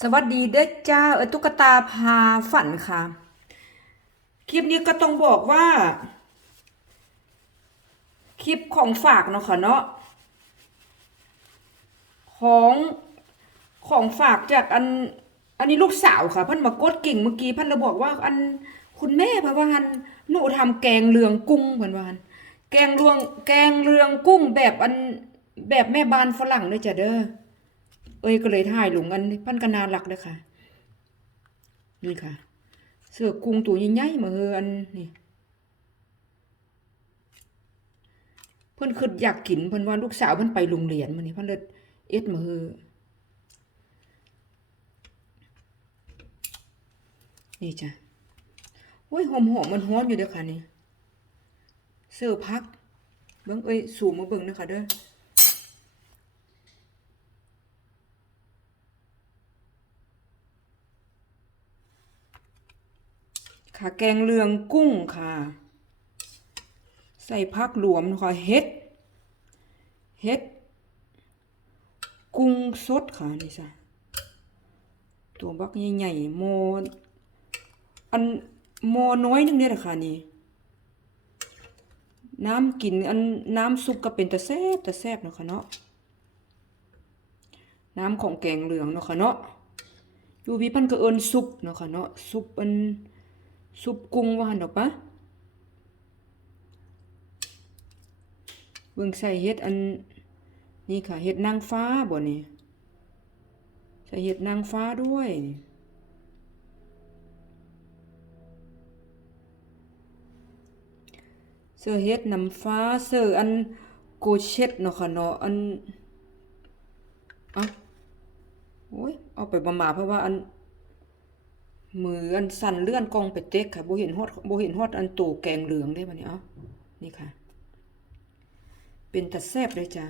สวัสดีเด้อจ้าเออตุ๊กตาพาฝันค่ะ คลิปนี้ก็ต้องบอกว่า คลิปของฝากเนาะค่ะเนาะของของฝากจากอัน อันนี้ลูกสาวค่ะพันมากดกิ่งเมื่อกี้พันเราบอกว่าอันคุณแม่เพราะว่าหันหนูทำแกงเลืองกุ้งพิ่นว่าหันแกงเลืองแกงเลืองกุ้งแบบอันแบบแม่บ้านฝรั่งเลยจ้ะเด้อ เอ้ยก็เลยถ่ายหลงกันพันกนาหลักเลยค่ะ นี่ค่ะ เสือกุ้งตัวใหญ่ๆมาเฮออันนี่เพิ่อนคืออยากกินเพิ่อนว่าลูกสาวเพิ่อนไปโรงเรียนมื้อนี้เพิ่อนเลยเอ็ดมาเฮอนี่จ้ะโอ้ยหอมๆมันฮ้อนอยู่เด้อค่ะนี่เสื้อพักเบิ่งเอ้ยสูมมาเบิ่งนะคะเด้อ ค่ะแกงเลืองกุ้งค่ะ ใส่ผักหลวมค่ะเฮ็ด เฮ็ด กุ้งสดค่ะนี่จ้ะตัวบักใหญ่ๆโมอันโมน้อยหนึงเนี่ยค่ะนี่น้ำกินอันน้ำซุปก็เป็นตะแซ่บตะแซ่บเนาะค่ะเนาะน้ำของแกงเหลืองเนาะค่ะเนาะอยู่พี่พันก็เอินซุปเนาะค่ะเนาะซุปอัน ซุปกุ้งว่าหันดอกปะเบิ่งใส่เฮ็ดอันนี่ค่ะเฮ็ดนางฟ้าบ่นี่ใส่เฮ็ดนางฟ้าด้วยเสื้อเฮ็ดน้ำฟ้าเสื้ออันโกเช็ดเนาะค่ะเนาะอันอะโอ้ยเอาไปบำมาเพราะว่าอัน มืออันสั่นเลื่อนกลองไปเต็กค่ะโบเห็นฮอดบ่เห็นฮอดอันตูแกงเหลืองได้บัดนี้เอ้านี่ค่ะ เป็นตะแซ่บเลยจ้ะ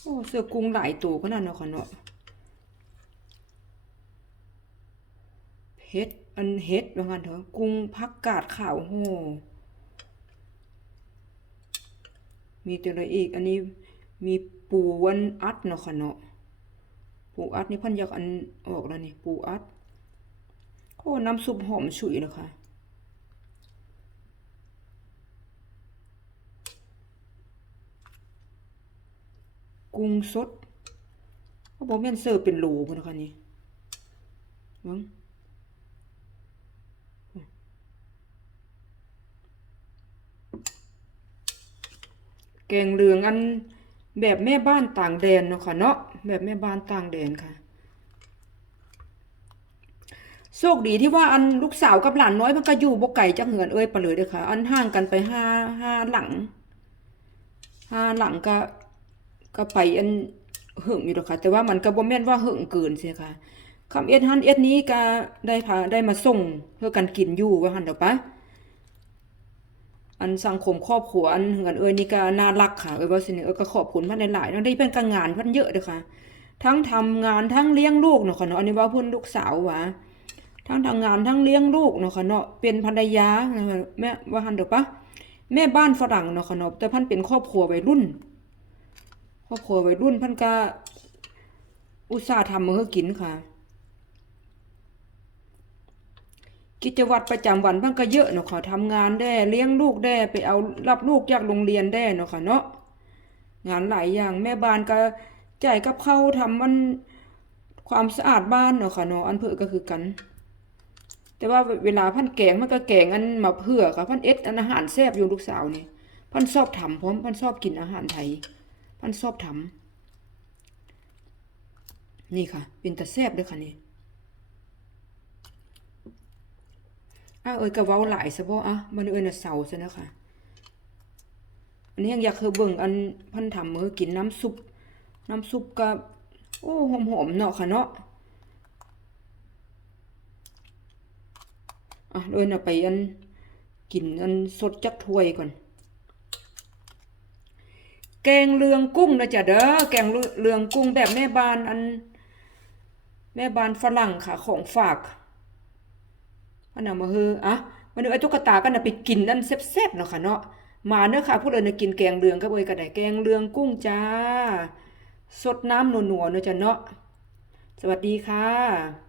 โอ้เสือกุ้งหลายตัวขนาดเนาะค่ะเนาะเฮ็ดอันเฮ็ดว่างั้นเถอะกุ้งผักกาดขาวโหมีตัวอะไรอีก อันนี้มีปูอันอัดเนาะค่ะเนาะ ปูอัดนี่พันอยากอันออกแล้วนี่ปูอัดโอ้น้ำซุปหอมฉุยเลยค่ะกุ้งสดเขาบอกแม่นเสิร์ฟเป็นโหลพุ่นนะคะนี่เบิ่งแกงเหลืองอัน แบบแม่บ้านต่างแดนเนาะค่ะเนาะแบบแม่บ้านต่างแดนค่ะโชคดีที่ว่าอันลูกสาวกับหลานน้อยมันก็อยู่บ่ไกลจากเหือนเอ้ยไปเลยเด้อค่ะ อันห่างกันไปห้าห้าหลังห้าหลังก็ก็ไปอันหึงอยู่ดอค่ะ แต่ว่ามันก็บ่แม่นว่าหึงเกินเสียค่ะคำเอ็ดหันเอ็ดนี้ก็ได้พาได้มาส่งเพื่อกันกินอยู่ว่าหั่นดอปะ อันสังคมครอบครัวอันเหือนเอ้ยนี่ก็น่ารักค่ะเอ้ยว่าสิเนี่ยเอ้ยก็ขอบคุณพันหลายๆทั้งได้เป็นการงานพันเยอะเด้อค่ะ ทั้งทำงานทั้งเลี้ยงลูกเนาะค่ะเนาะอันนี้ว่าเพิ่นลูกสาวหว่าทั้งทำงานทั้งเลี้ยงลูกเนาะค่ะเนาะเป็นภรรยาแม่ว่าหันเด้อปะแม่บ้านฝรั่งเนาะค่ะเนาะแต่พันเป็นครอบครัววัยรุ่น ครอบครัววัยรุ่นพันก็อุตส่าห์ทำมาให้กินค่ะ กิจวัตรประจำวันเพิ่นก็เยอะเนาะค่ะทำงานได้เลี้ยงลูกได้ไปเอารับลูกจากโรงเรียนได้เนาะค่ะเนาะงานหลายอย่างแม่บ้านก็จ่ายกับเข้าวทำมันความสะอาดบ้านเนาะค่ะเนาะอันเพื่อก็คือกัน แต่ว่าเวลาพันแกงมันก็แกงอันมาเพื่อค่ะพันเอ็ดอันอาหารแซ่บอยู่ลูกสาวนี่พันชอบทำพร้อมพันชอบกินอาหารไทยพันชอบทำนี่ค่ะ เป็นตาแซ่บเด้อค่ะนี่ อ้าเอ้ยก็เว้าหลายซะบ่อะมันเอ้ยน่ะเศร้าซะนะคะอันนี้ยังอยากคือเบิ่งอันพันทำมื้อกินน้ำซุป น้ำซุปก็โอ้หอมๆเนาะค่ะเนาะอะเอ้ยน่ะไปอันกินอันสดจักถ้วยก่อน แกงเลืองกุ้งนะจ๊ะเด้อแกงเลืองกุ้งแบบแม่บ้านอัน แม่บ้านฝรั่งค่ะของฝาก มันเอามาเฮออะมันเอาไอ้ตุ๊กตาก็น่ะไปกินนั่นแซ่บๆเนาะค่ะเนาะมาเด้อค่ะพวกเอิ้นน่ะกินแกงเลืองกับเอ้ยก็ไดแกงเลืองกุ้งจ้าสดน้ำหนัวๆเนาะจ้ะเนาะสวัสดีค่ะ